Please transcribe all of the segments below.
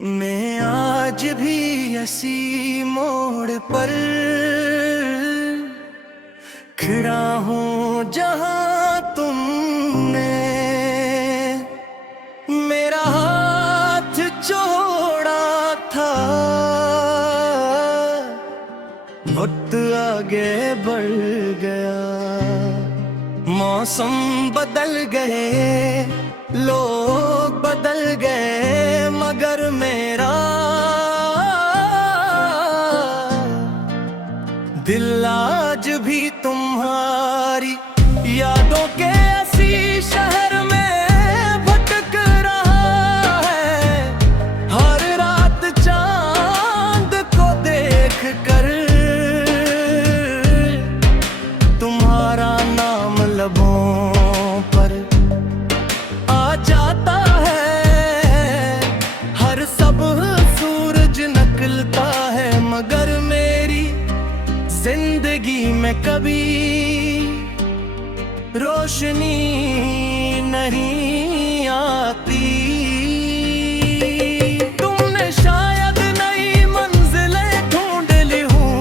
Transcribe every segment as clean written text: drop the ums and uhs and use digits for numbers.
मैं आज भी इसी मोड़ पर खड़ा हूँ जहाँ तुमने मेरा हाथ छोड़ा था। वक्त आगे बढ़ गया, मौसम बदल गए, लोग बदल गए, मगर मेरा दिल आज भी तुम्हारी यादों के ऐसी शहर में भटक रहा है। हर रात चांद को देख कर तुम्हारा नाम लबों पर आ जाता है। हर सुबह सूरज निकलता है, मगर मेरी जिंदगी में कभी रोशनी नहीं आती। तुमने शायद नई मंजिलें ढूंढ ली हूँ,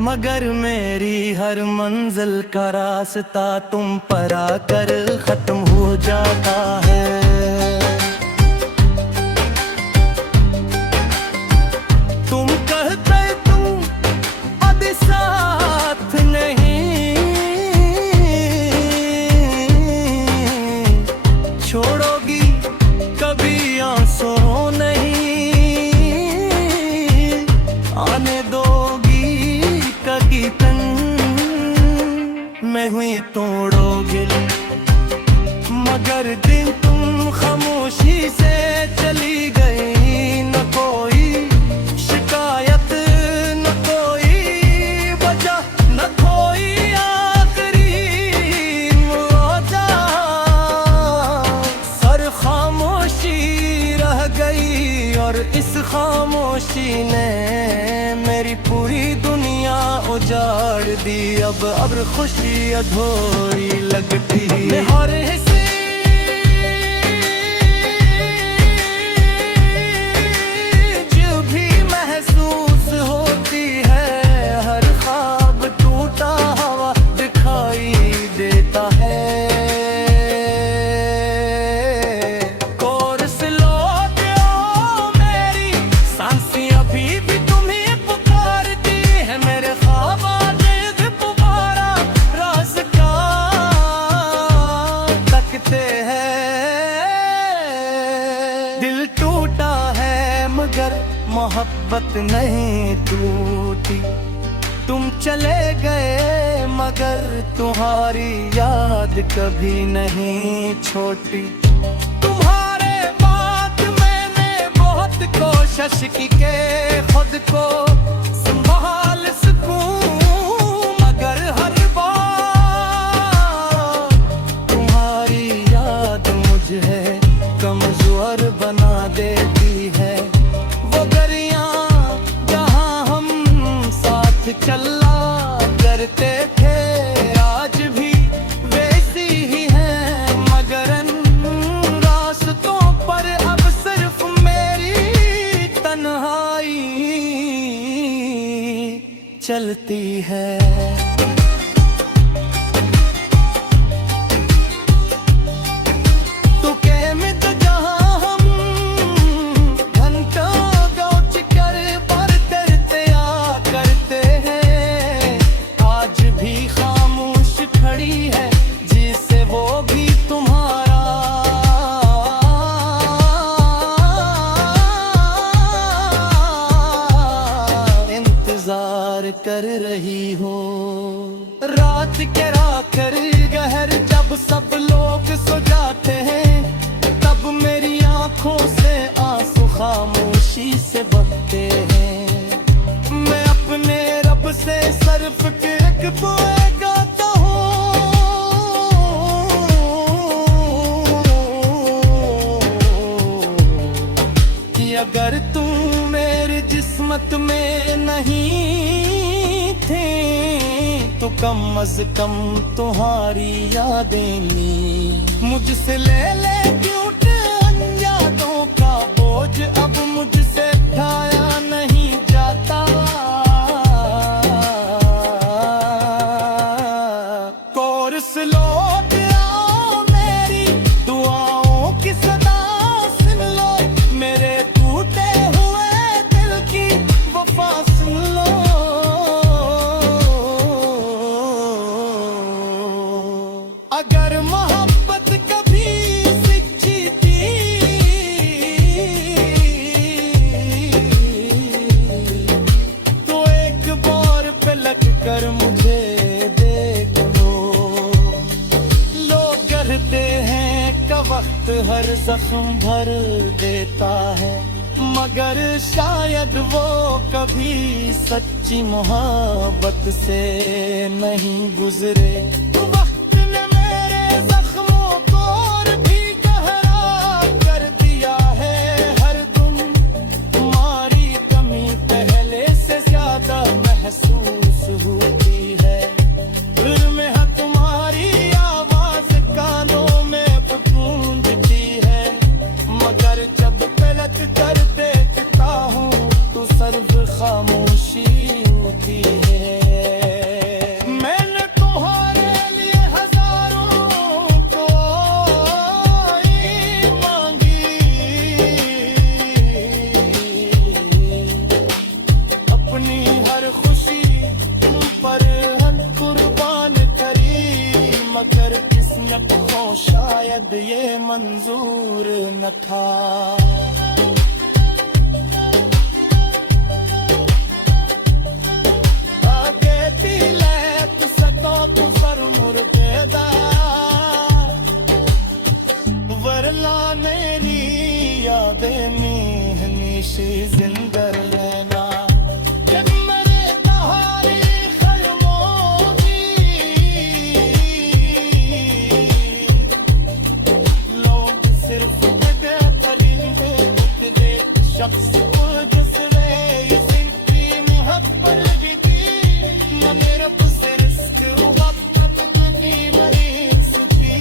मगर मेरी हर मंजिल का रास्ता तुम पर आकर खत्म हो जाता है। तुम कहते तुम अब साथ नहीं छोड़ोगी, कभी आंसू नहीं आने दोगी। कभी तन मैं हुई तोड़ोगे, मगर दिन तुम खामोशी से चली गई। न कोई शिकायत, न कोई वजह, न कोई आखिरी मुआवजा। सर खामोशी रह गई और इस खामोशी ने मेरी पूरी दुनिया उजाड़ दी। अब खुशी अधूरी लगती है। हर हिस्से जो भी महसूस होती है, हर ख्वाब टूटा हुआ दिखाई देता है। कोर्स लौट आओ, मेरी सांसें अभी भी तुम्हें पुकारती है। मेरे ख्वाब आगे पुकारा राज का तकते हैं। दिल टूटा है मगर मोहब्बत नहीं टूटी। तुम चले गए मगर तुम्हारी याद कभी नहीं छोटी। तुम्हारे बाद मैंने बहुत कोशिश की के खुद को संभाल सकूं, मगर हर बार तुम्हारी याद मुझे कमजोर बना देती है। वो गरियां जहां हम साथ चला करते थे, आज भी वैसी ही हैं, मगर इन रास्तों पर अब सिर्फ मेरी तन्हाई चलती है। कर रही हो रात के राकर गहर, जब सब लोग सो जाते हैं, तब मेरी आंखों से आंसू खामोशी से बहते हैं। मैं अपने रब से सर्फ के एक दुआ गाता हूँ कि अगर तू मेरी जिस्मत में नहीं थे तो कम अज कम तुम्हारी यादें ली मुझसे ले ले क्यों हर जख्म भर देता है, मगर शायद वो कभी सच्ची मोहब्बत से नहीं गुजरे। वक्त ने मेरे जख्मों को और भी गहरा कर दिया है, हर दिन तुम्हारी कमी पहले से ज्यादा महसूस होती है। दिल में है तुम्हारी आवाज, कानों में गूंजती है, मगर जब गलत कर देखता हूँ तो सिर्फ खामोशी होती है। मैंने तुम्हारे लिए हजारों कोई मांगी, अपनी हर खुशी तुम पर कुर्बान करी, मगर किस्मत को शायद ये मंजूर न था। आगे दिले तू सको तू सर मुर्देदा, वरना मेरी यादें नीह निशी जिंदा रहना। शख्स दूसरे जिनकी मोहब्बत भी थी, न मेरे से रिस्क वक्त की मरीज थी।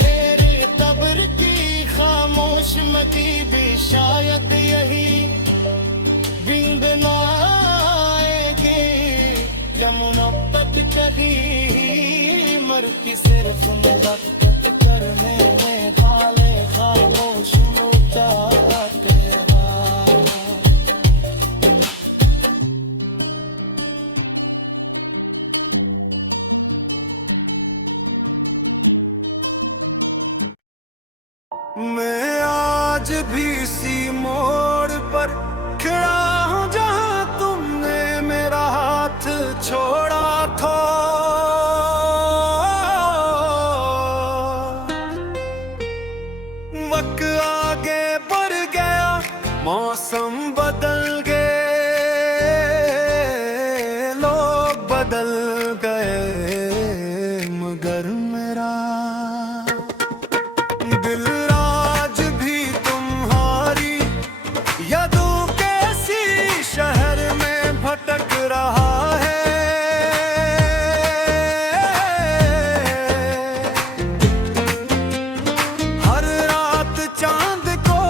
तेरे कब्र की खामोश मदी भी शायद यही बिंद न आएगी, जमुना तक कहीं मर की सिर्फ मुलाकात करने में खाले खामोश जाते हैं। मैं आज भी इसी मोड़ पर खड़ा हूँ जहाँ तुमने मेरा हाथ छोड़ा था। वक्त आगे बढ़ गया, मौसम बदल गए, लोग बदल गए, मगर मेरा दिल आज भी तुम्हारी यादों के इसी शहर में भटक रहा है। हर रात चांद को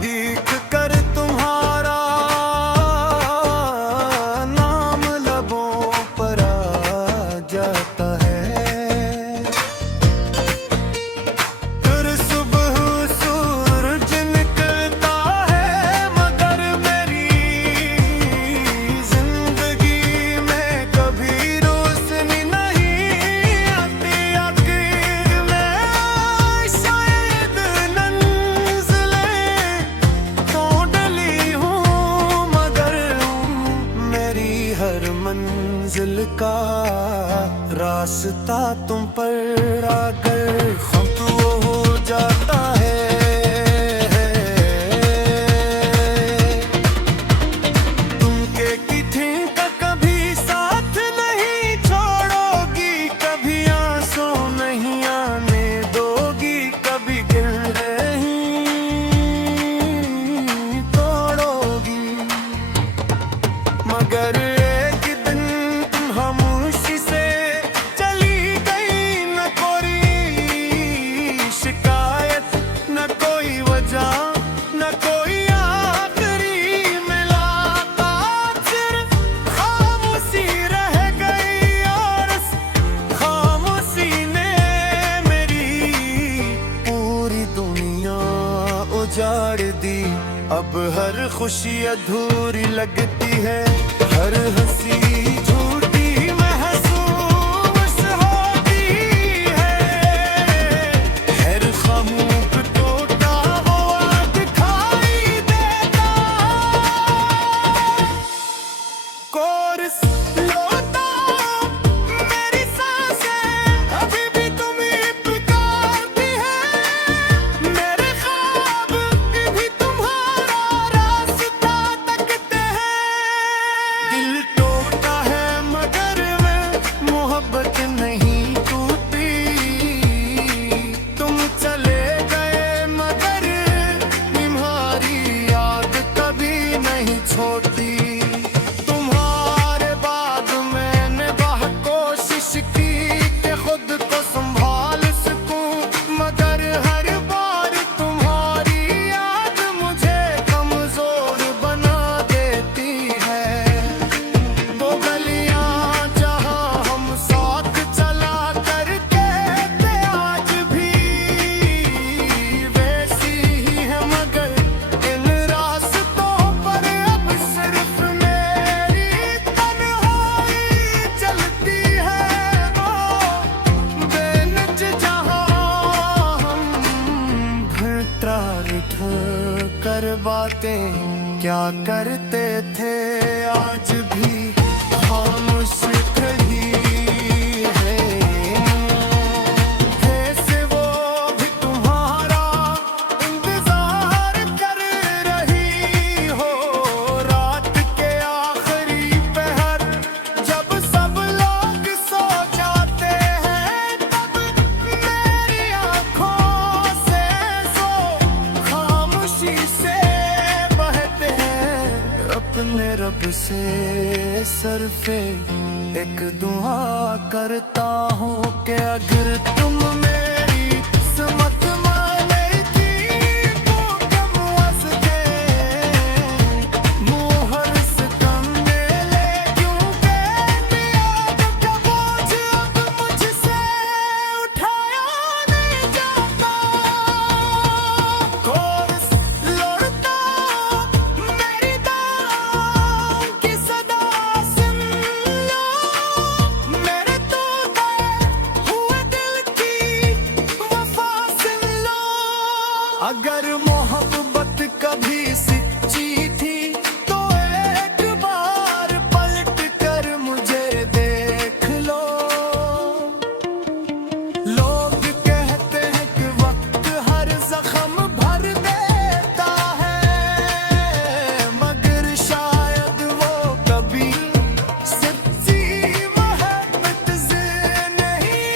देख कर तुम्हारा नाम लबों पर आ जाता है। फिर सुबह सूरज निकलता है, मगर मेरी जिंदगी में कभी रोशनी नहीं आती। आखिर में शायद मंजिलें तो डली हूँ, मगर मेरी हर मंजिल का रास्ता तुम पर आकर खुद हो जाता है। तुमके किथे का कभी साथ नहीं छोड़ोगी, कभी आंसू नहीं आने दोगी, कभी दिल नहीं तोड़ोगी, मगर एक दिन तुम खामोशी से चली गई। न कोई शिकायत, न कोई वजह, न कोई आखिरी मुलाकात, सिर्फ खामोशी रह गई। और इस खामोशी ने मेरी पूरी दुनिया उजाड़ दी। अब हर खुशी अधूरी लगती है, हर हंसी झूठी महसूस होती है। हर खामोश टूटा हुआ दिखाई देता, कोरस लौटा मेरी सांसें अभी भी तुम्हें पुकारती है। बातें क्या करते थे, आज भी खामोश खड़ी है। कैसे वो भी तुम्हारा इंतजार कर रही हो, रात के आखिरी पहर जब सब लोग सो जाते हैं, तब मेरी आंखों से सो खामोशी से बहते हैं। अपने रब से सरफे एक दुआ करता हूँ कि अगर तुम मेरी किस्मत माने थी तो कम हंस के मुहर से कंधे ले क्यों कह दिया का बोझ अब मुझसे उठाया नहीं जाता। कोरस लौटता मेरी दाम की सदा सुन लो, मेरे तोते हुए दिल की वफा सुन लो। अगर मोहब्बत कभी सच्ची थी तो एक बार पलट कर मुझे देख लो। लोग कहते हैं कि वक्त हर जख्म भर देता है, मगर शायद वो कभी सच्ची मोहब्बत से नहीं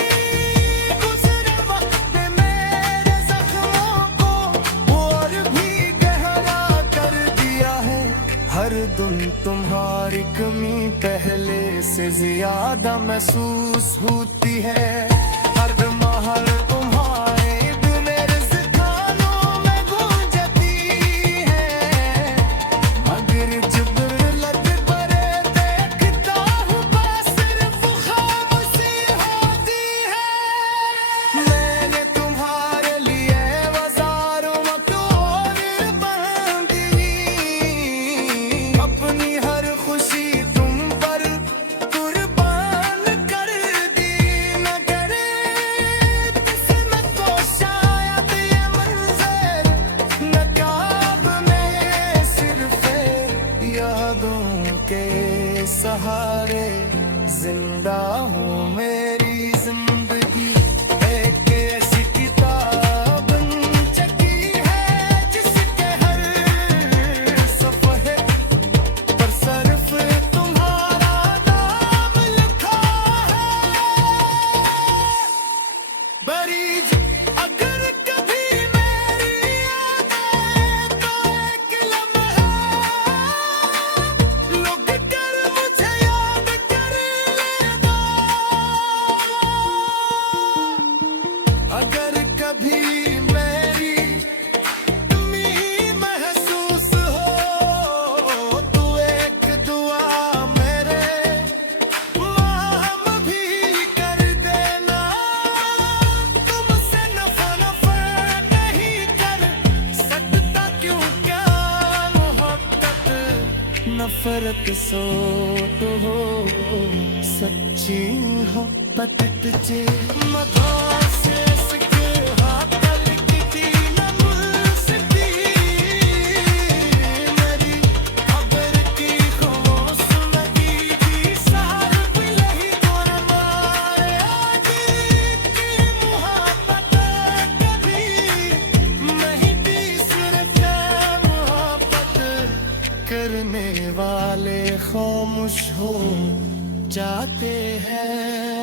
गुजरा। वक्त ने मेरे जख्मों को और भी गहरा कर दिया है। हर दिन तुम्हारी कमी पहले से ज्यादा महसूस होती है। हर महल तुम्हारे बिन कानों में गूंजती है, मगर जब लत परे देखता हूँ बस सिर्फ खामोशी होती है। मैंने तुम्हारे लिए बाजारों में और बांधी, अपनी हर खुशी तुम पर कुर्बान कर दी। न करे किस्मत को शायद ये मंजर नकाब में, सिर्फ यादों के सहारे जिंदा हूँ। मेरी जिंदगी एक ऐसी किताब बन चुकी है जिसके हर सफ़हे पर सिर्फ तुम्हारा नाम लिखा है। बरीज अगर कभी मेरी याद आए तो एक लम्हा लुक कर मुझे याद कर लेना। अगर कभी मेरी कमी महसूस हो तो एक दुआ मेरे माम भी कर देना। तुमसे नफा नहीं कर सकता क्यों क्या मोहब्बत, नफरत सो तो हो सच्ची मोहब्बत तुझे मदोसे सके हाथल की न मुझसे मेरी खबर की खामोश लगी थी सार बिलही तोर मारे आजी की मोहब्बत कभी नहीं थी। सिर्फ मोहब्बत करने वाले खामोश हो जाते हैं।